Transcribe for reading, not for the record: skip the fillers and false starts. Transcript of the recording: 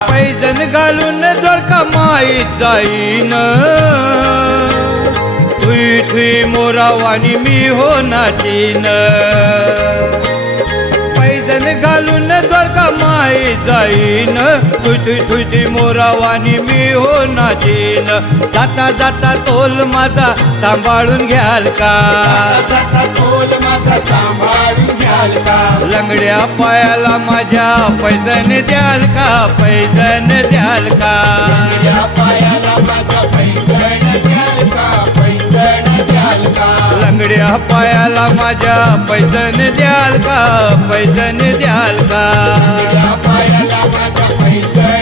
पैजण घालून जर का माहीत जाईन ठुई ठुई मोरावानी मी हो नाचीन पैजण घालून जर का माहीत जाईन ठुई ठुई मोरावानी मी हो नाचीन जाता जाता तोल माझा सांभाळून घ्याल का जाता तोल माझा सांभाळून घ्याल का लंगड्या पायाला माझ्या पैजण द्याल का पैजण द्याल का या पायाला माझा पैंजण द्याल का पैंजण द्याल का लंगड्या पायाला माझ्या पैजण द्याल का पैजण द्याल का या पायाला माझा पैंजण